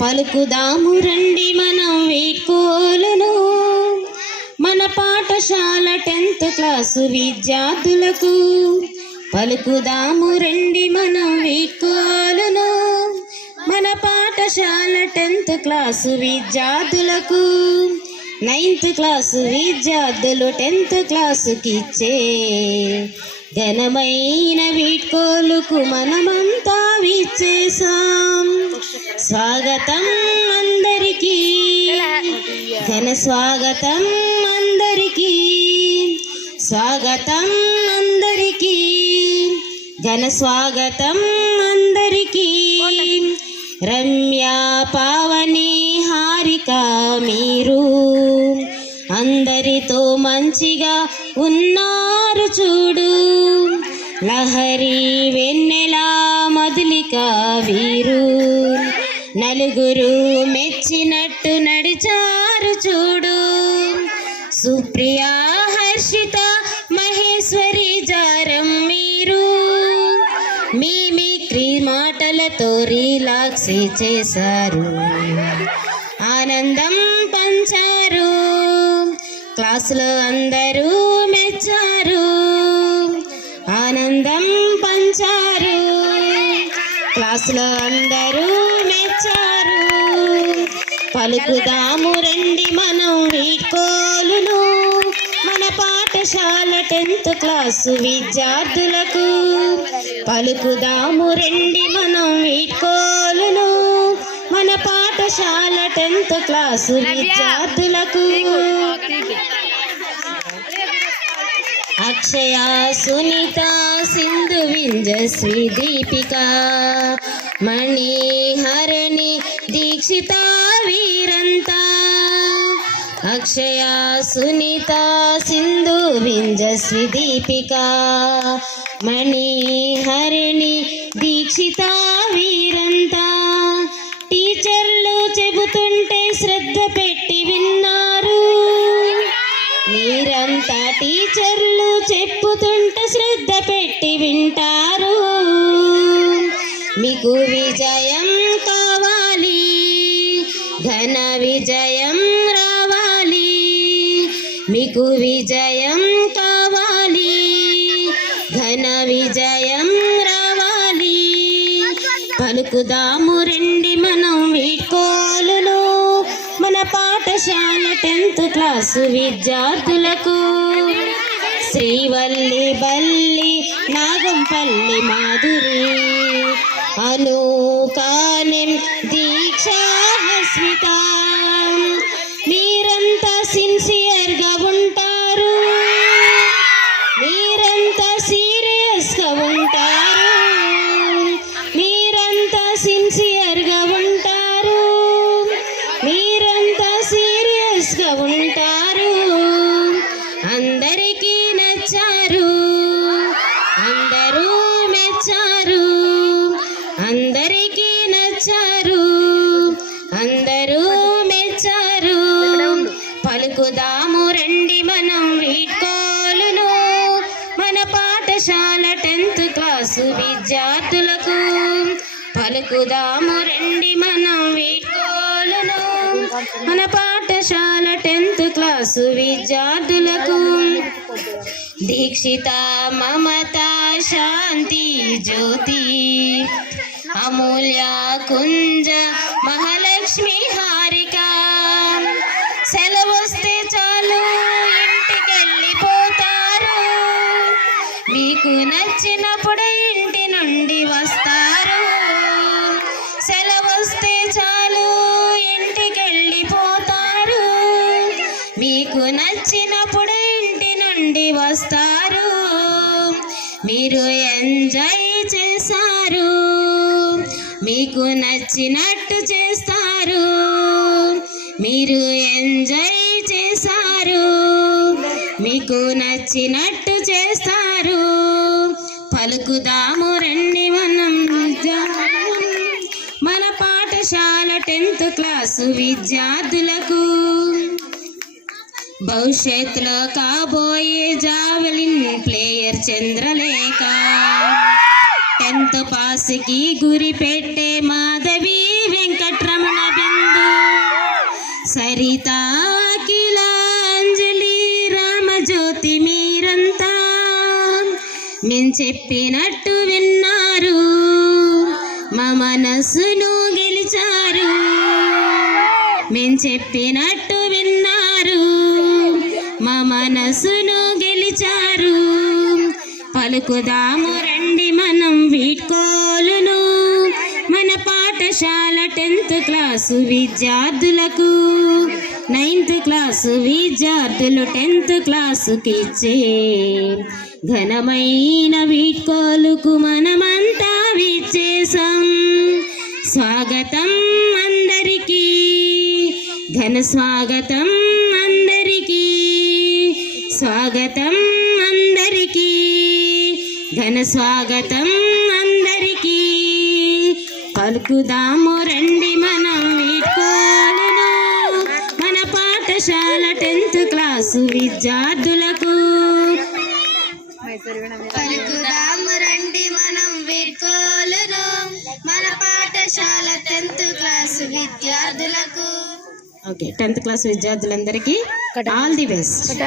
పలుకుదాము రండి మనం వీడ్కోలును. మన పాఠశాల 10th క్లాసు విద్యార్థులకు పలుకుదాము రండి మనం వీడ్కోలును. మన పాఠశాల 10th క్లాసు విద్యార్థులకు 9th క్లాసు విద్యార్థులు 10th క్లాసుకిచ్చే ఘనమైన వీడ్కోలుకు మనమంతా విచ్చేసాం. స్వాగతం అందరికీ, ఘన స్వాగతం అందరికీ, స్వాగతం అందరికీ, ఘన స్వాగతం అందరికీ. రమ్య పావని హారిక మీరు అందరితో మంచిగా ఉన్నారు చూడు. లహరి వెన్నెల మధులిక వీరు నలుగురు మెచ్చినట్టు నడిచారు చూడు. సుప్రియ హర్షిత మహేశ్వరి జారం మీరు మిమిక్రీ మాటలతో రిలాక్స్ చేశారు, ఆనందం పంచారు. క్లాసులో అందరూ మెచ్చారు, ఆనందం పంచారు. క్లాసులో అందరూ మెచ్చారు. పలుకుదాము రండి మనం వీడ్కోలును. మన పాఠశాల 10th క్లాసు విద్యార్థులకు పలుకుదాము రండి మనం వీడ్కోలును. మన పాఠశాల 10th క్లాసు విద్యార్థులకు. అక్షయ సునీత సింధు వింజశ్రీ దీపిక మణి హరణి దీక్షిత వీరంతా. అక్షయ సునీత సింధు వింజశ్రీ దీపిక మణి హరణి దీక్షిత వీరంతా. టీచర్లు చెబుతుంటే శ్రద్ధ పెట్టి విన్నారు, మీరంతా టీచర్లు చెప్పుతుంటే శ్రద్ధ పెట్టి వింటారు. మీకు విజయం కావాలి, ఘన విజయం రావాలి. మీకు విజయం కావాలి, ఘన విజయం రావాలి. పలుకుదాము రండి మనం వీడ్కోలును. మన పాఠశాల 10th క్లాసు విద్యార్థులకు శ్రీవల్లి బల్లి నాగంపల్లి మాధురి అనూకానిం దీక్షా హస్మిత మీరంతా సిన్సియర్గా ఉంటారు, మీరంతా సీరియస్గా ఉంటారు, మీరంతా సిన్సియర్గా ఉంటారు, మీరంతా సీరియస్గా ఉంటారు. అందరికీ నచ్చారు, అందరూ మెచ్చారు, అందరికీ నచ్చారు, అందరూ మెచ్చారు. పలుకుదాము రండి మనం వీడ్కోలును. మన పాఠశాల 10th క్లాసు విద్యార్థులకు పలుకుదాము రండి మనం వీడ్కోలును. మన పాఠశాల 10th క్లాసు విద్యార్థులకు దీక్షిత మమత శాంతి జ్యోతి అమూల్య కుంజ మహాలక్ష్మి హారిక సెలవొస్తే చాలు ఇంటికెళ్ళిపోతారు, మీకు నచ్చినప్పుడే ఇంటి నుండి వస్తారు. సెలవొస్తే చాలు ఇంటికెళ్ళిపోతారు, మీకు నచ్చినప్పుడే ఇంటి నుండి వస్తారు. మీరు ఎంజాయ్ చేశారు, మీకు నచ్చినట్టు చేస్తారు, మీరు ఎంజాయ్ చేశారు, మీకు నచ్చినట్టు చేస్తారు. పలుకుదాము రండి మనం మన పాఠశాల 10th క్లాసు విద్యార్థులకు భవిష్యత్తులో కాబోయే జావెలిన్ ప్లేయర్ చంద్రలేఖ 10th పాస్కి గురి పెట్టే మాధవి వెంకటరమణ హరిత కిలాంజలి రామజ్యోతి మీరంతా మేం చెప్పినట్టు విన్నారు, మా మనసును గెలిచారు. మేం చెప్పినట్టు విన్నారు, మా మనసును గెలిచారు. పలుకుదాము రండి మనం వీడ్కోలును, మన పాఠశాల 10th క్లాసు విద్యార్థులకు. 9th క్లాసు విద్యార్థులు 10th క్లాసుకి ఇచ్చే ఘనమైన వీడ్కోలుకు మనమంతా విచ్చేసాం. స్వాగతం అందరికీ, ఘన స్వాగతం అందరికీ, స్వాగతం అందరికీ, ఘన స్వాగతం అందరికీ. పలుకుదాము రండి మనం వీడ్కోలును, మన పాఠశాల 10th క్లాసు విద్యార్థులకు. పలుకుదాము రండి మనం వీడ్కోలును, మన పాఠశాల 10th క్లాసు విద్యార్థులకు. ఓకే, 10th క్లాస్ విద్యార్థులందరికీ ఆల్ ది బెస్ట్.